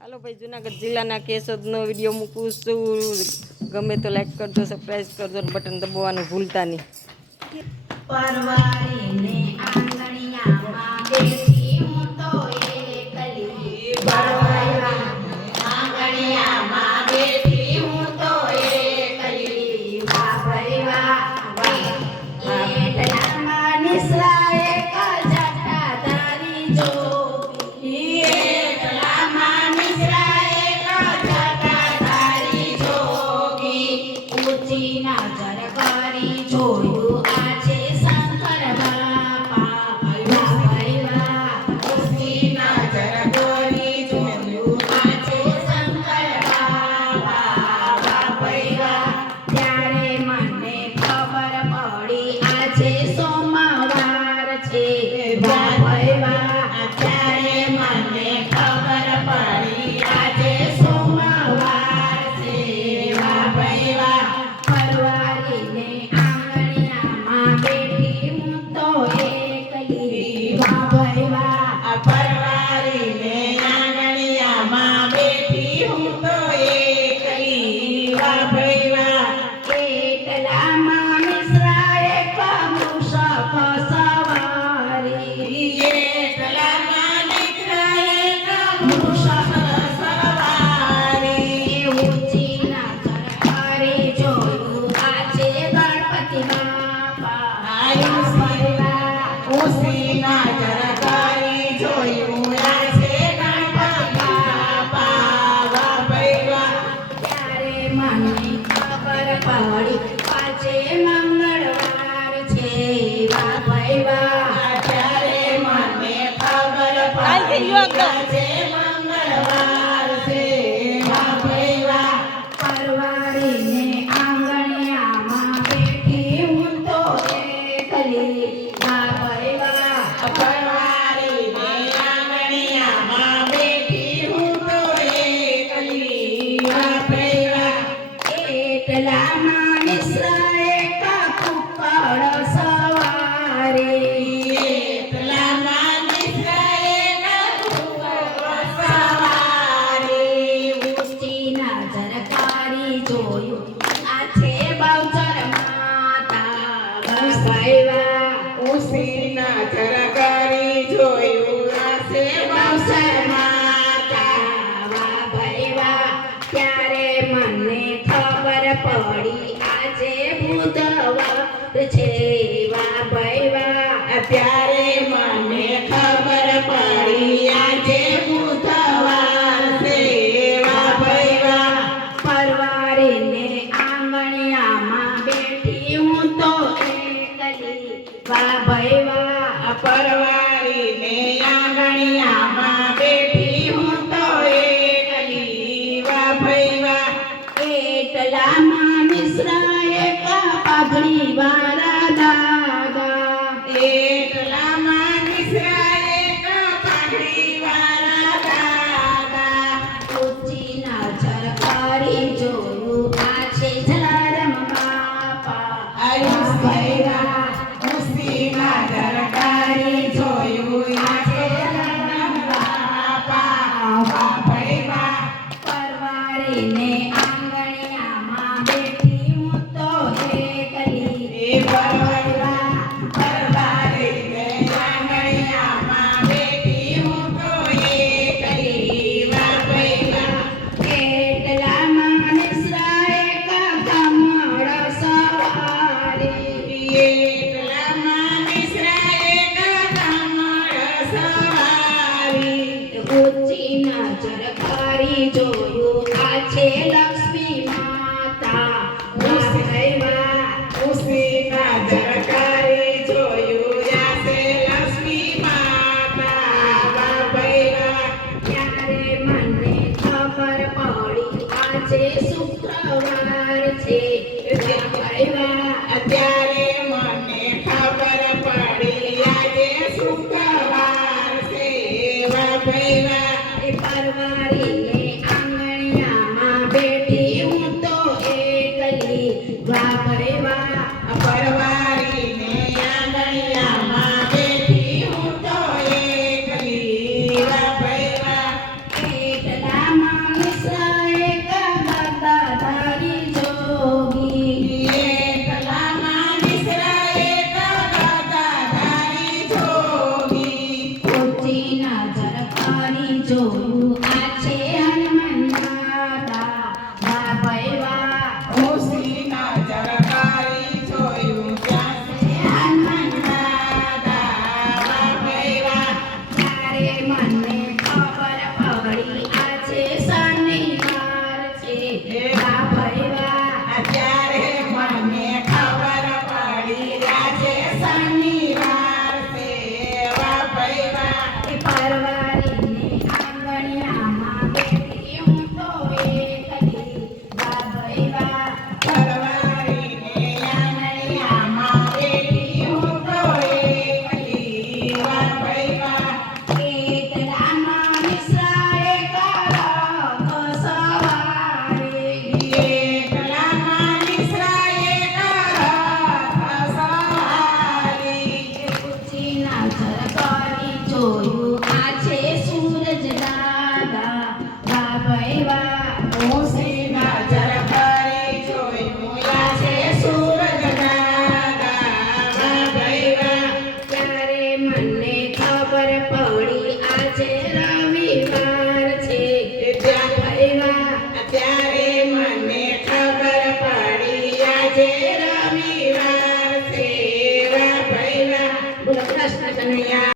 હાલો ભાઈ, જુનાગઢ જિલ્લાના કેશોદનો વિડીયો મૂકું છું. ગમે તો લાઈક કરજો, સબસ્ક્રાઈબ કરજો અને બટન દબાવવાનું ભૂલતા નહીં. પરવારીને આંગણિયામાં બેઠી હું તો એકલી. પરવારીને આંગણિયામાં બેઠી હું તો એકલી. વાહ ભાઈ વાહ, એટલામાં નિસરાએ કજાટા તારી જોગી. એટલામાં નિસરાએ કજાટા તારી જોગી. ઊંચી નજર કરી જોયું આ છે શંકર બાપા. વાહ ભાઈ વાહ, ઊંચી નજર કરી જોયું આ છે શંકર બાપા. વાહ ભાઈ વાહ, ત્યારે મને ખબર પડી આ છે સોમવાર છે. વાહ ભાઈ વાહ, ત્યારે મને ખબર પડી આ છે સોમવાર છે. વાહ ભાઈ વાહ, પરવારીને આંગણિયામાં બેઠી હું તો એકલી. વાહ ભાઈ વાહ, પરવારીને આંગણિયામાં બેઠી હું તો એકલી. વાહ ભાઈ વાહ, એટલામાં મિશ્રાએ કમુષક સવારી. એટલામાં મિશ્રાએ કમુષક સવારી. ઊંચી નજર કરી જોયું આ છે ગણપતિ બાપા. વાહ ભાઈ વાહ, ઊંચી નજર કરી જોયું આ છે ગણપતિ બાપા. વાહ ભાઈ વાહ, ત્યારે મને ખબર પડી આજે મંગળવાર છે. વાહ ભાઈ વાહ, ત્યારે મને ખબર પડી આજે મંગળવાર છે. વાહ ભાઈ વાહ, પરવારીને આંગણિયામાં બેઠી હું તો એકલી. વાહ ભાઈ વાહ, પરવારીને આંગણિયામાં બેઠી હું તો એકલી. વાહ ભાઈ વાહ, એટલામાં મિશ્રાએ કુકડ સવારી. એટલામાં મિશ્રાએ કુકડ સવારી. ઊંચી નજર કરી જોયું આ છે બહુચર માતા. વાહ ભાઈ વાહ, ઊંચી નજર કરી જોયું આ છે બહુચર માતા. વાહ ભાઈ વાહ, ત્યારે મને ખબર પડી આજે બુધવાર છે. વાહ ભાઈ વાહ, ત્યારે મને ખબર પડી આજે બુધવાર છે. વાહ ભાઈ વાહ, પરવારીને આંગણિયામાં બેઠી હું તો એકલી. વાહ ભાઈ વાહ, પરવારીને આંગણિયામાં બેઠી હું તો એકલી. વાહ ભાઈ વાહ, એટલામાં મિશ્રાએ પાઘડી વાળા દાદા. એટલામાં મિશ્રાએ પાઘડી વાળા દાદા. ઊંચી નજર કરી જોયું આ છે જલારામ બાપા. વાહ ભાઈ વાહ, ઊંચી નજર કરી જોયું આ છે જલારામ બાપા. વાહ ભાઈ વાહ, પરવારીને આંગણિયામાં બેઠી હું તો એકલી. ભાઈ વાહ, પરવારીને આંગણિયામાં બેઠી હું તો એકલી. વાહ ભાઈ વાહ, એટલામાં મિશ્રાએ કમળ સવારી. એટલામાં મિશ્રાએ કમળ સવારી. ઊંચી નજર કરી જોયું આ છે લક્ષ્મી માતા. વાહ ભાઈ વાહ, ઊંચી નજર કરી જોયું આ છે લક્ષ્મી માતા. વાહ ભાઈ વાહ, ત્યારે મને ખબર પડી આજે શુક્રવાર છે. વાહ ભાઈ વાહ, ત્યારે મને ખબર પડી આજે શુક્રવાર છે. વાહ ભાઈ વાહ, પરવારીને આંગણિયામાં બેઠી હું તો એકલી. વાહ ભાઈ વાહ, પરવારીને આંગણિયામાં બેઠી હું તો એકલી. વાહ ભાઈ વાહ, એટલામાં જોયું આ છે હનુમાન દાદા વાહ ભાઈ વાહ ઓછી નજર કરી જોયું ત્યાં હનુમાન દાદા વાહ ભાઈ વાહ ત્યારે મને ખબર પડી આ છે શનિવાર છે વાહ ભાઈ વાહ અત્યારે મને ખબર પડી આજે શનિવાર છે વાહ ભાઈ વાહ એ પરવારીને આંગણિયામાં બેઠી હું તો એકલી વાહ ભાઈ વાહ પરવારીને આંગણિયામાં બેઠી હું તો એકલી વાહ ભાઈ વાહ એકલામાં નિસરાએ કળક સવારે એકલામાં નિસરાએ કરત સવારી ઊંચી નજર કરી જોયું